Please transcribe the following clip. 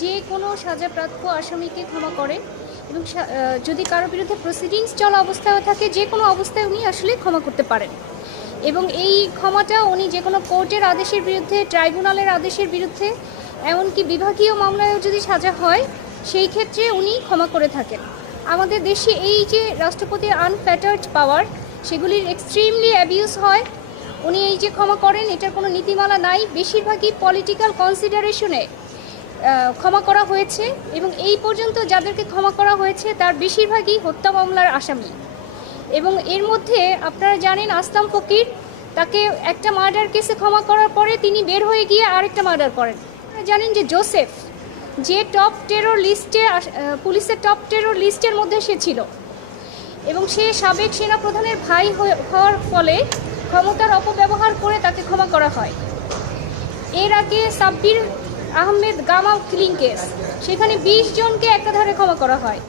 যে কোনো সাজাপ্রাপ্ত আসামিকে ক্ষমা করেন এবং যদি কারো বিরুদ্ধে প্রসিডিংস চলা অবস্থায় থাকে যে কোনো অবস্থায় উনি আসলে ক্ষমা করতে পারেন এবং এই ক্ষমাটা উনি যে কোনো কোর্টের আদেশের বিরুদ্ধে, ট্রাইব্যুনালের আদেশের বিরুদ্ধে, এমনকি বিভাগীয় মামলায়ও যদি সাজা হয় সেই ক্ষেত্রে উনি ক্ষমা করে থাকেন। আমাদের দেশে এই যে রাষ্ট্রপতির আনফ্যাটার্ড পাওয়ার, সেগুলির এক্সট্রিমলি অ্যাবিউজ হয়। উনি এই যে ক্ষমা করেন, এটার কোনো নীতিমালা নাই। বেশিরভাগই পলিটিক্যাল কনসিডারেশনে ক্ষমা করা হয়েছে এবং এই পর্যন্ত যাদেরকে ক্ষমা করা হয়েছে তার বেশিরভাগই হত্যা মামলার আসামি। এবং এর মধ্যে আপনারা জানেন আসলাম ফকির, তাকে একটা মার্ডার কেসে ক্ষমা করার পরে তিনি বের হয়ে গিয়ে আরেকটা মার্ডার করেন। আপনারা জানেন যে জোসেফ, যে টপ টেরর লিস্টে, পুলিশের টপ টেরর লিস্টের মধ্যে সে ছিল এবং সে সাবেক সেনাপ্রধানের ভাই হওয়ার ফলে ক্ষমতার অপব্যবহার করে তাকে ক্ষমা করা হয়। এর আগে সাব্বির আহমেদ গামা কিলিং কেস, সেখানে 20 জনকে একাধারে ক্ষমা করা হয়।